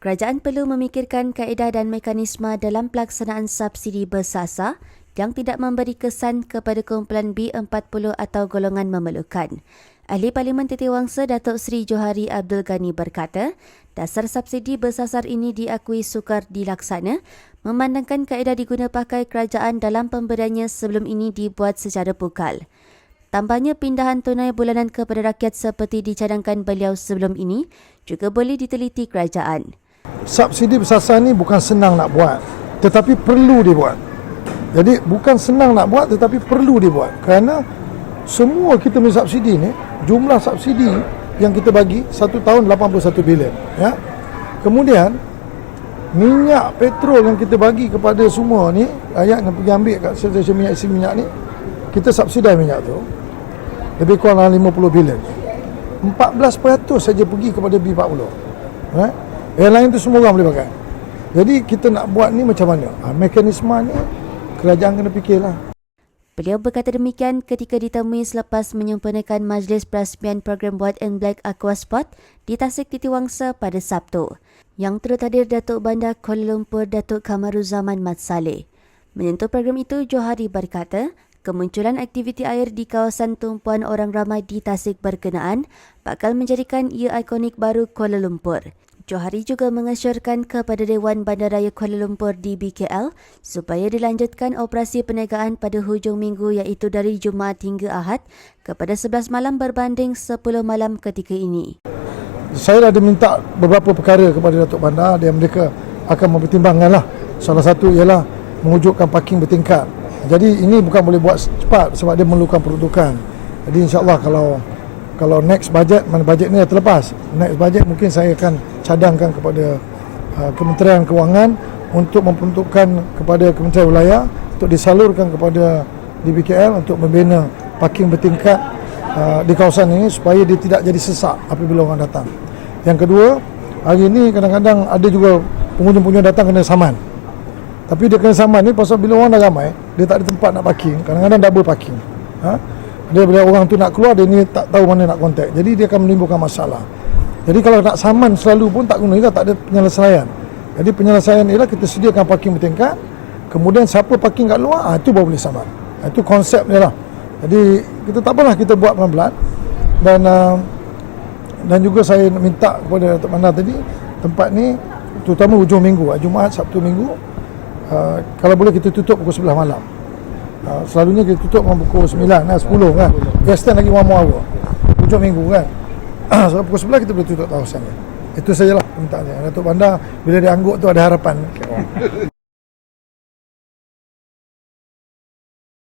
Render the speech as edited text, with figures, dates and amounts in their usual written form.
Kerajaan perlu memikirkan kaedah dan mekanisme dalam pelaksanaan subsidi bersasar yang tidak memberi kesan kepada kumpulan B40 atau golongan memerlukan. Ahli Parlimen Titiwangsa Datuk Seri Johari Abdul Ghani berkata, dasar subsidi bersasar ini diakui sukar dilaksana memandangkan kaedah diguna pakai kerajaan dalam pemberiannya sebelum ini dibuat secara pukal. Tambahnya pindahan tunai bulanan kepada rakyat seperti dicadangkan beliau sebelum ini juga boleh diteliti kerajaan. Subsidi bersasar ni bukan senang nak buat, tetapi perlu dibuat. Jadi bukan senang nak buat tetapi perlu dibuat. Kerana semua kita punya subsidi ni, jumlah subsidi yang kita bagi satu tahun 81 bilion. Ya? Kemudian minyak petrol yang kita bagi kepada semua ni, rakyat yang pergi ambil kat stesen minyak isi minyak ni, kita subsidai minyak tu lebih kurang dalam 50 bilion. 14% saja pergi kepada B40. Yang lain tu semua orang boleh pakai. Jadi kita nak buat ni macam mana? Mekanisme ni kerajaan kena fikirlah. Beliau berkata demikian ketika ditemui selepas menyempurnakan Majlis Perasmian Program White and Black Aquasport di Tasik Titiwangsa pada Sabtu. Yang turut hadir Datuk Bandar Kuala Lumpur Datuk Kamaruzaman Mat Saleh. Menyentuh program itu, Johari berkata, kemunculan aktiviti air di kawasan tumpuan orang ramai di Tasik berkenaan bakal menjadikan ia ikonik baru Kuala Lumpur. Johari juga mengesyorkan kepada Dewan Bandaraya Kuala Lumpur di BKL supaya dilanjutkan operasi perniagaan pada hujung minggu iaitu dari Jumaat hingga Ahad kepada 11 malam berbanding 10 malam ketika ini. Saya ada minta beberapa perkara kepada Datuk Bandar dan mereka akan mempertimbangkanlah. Salah satu ialah mewujudkan parking bertingkat. Jadi ini bukan boleh buat cepat sebab dia memerlukan peruntukan. Jadi insya-Allah kalau next budget, mana budget ni dah terlepas, next budget mungkin saya akan cadangkan kepada Kementerian Kewangan untuk memperuntukkan kepada Kementerian Wilayah untuk disalurkan kepada DBKL untuk membina parking bertingkat di kawasan ini supaya dia tidak jadi sesak apabila orang datang. Yang kedua, hari ini kadang-kadang ada juga pengunjung-pengunjung datang kena saman. Tapi dia kena saman ni pasal bila orang dah ramai, dia tak ada tempat nak parking, kadang-kadang double parking. Dia bila orang tu nak keluar, dia ni tak tahu mana nak kontak. Jadi dia akan menimbulkan masalah. Jadi kalau nak saman selalu pun tak guna, tak ada penyelesaian. Jadi penyelesaian ialah kita sediakan parking bertingkat, kemudian siapa parking kat luar, itu baru boleh saman. Itu konsep dia lah. Jadi kita tak apalah, kita buat pelan-pelan. Dan juga saya minta kepada Datuk Bandar tadi, tempat ni terutama hujung minggu, Jumaat, Sabtu, Minggu, kalau boleh kita tutup pukul 11 malam. Selalunya kita tutup pukul 9, 10 kan. Extend lagi 1 hour. Hujung minggu kan. So pukul 11 kita boleh tutup kawasan ni. Itu sajalah permintaan saya. Datuk Bandar bila dia angguk tu ada harapan.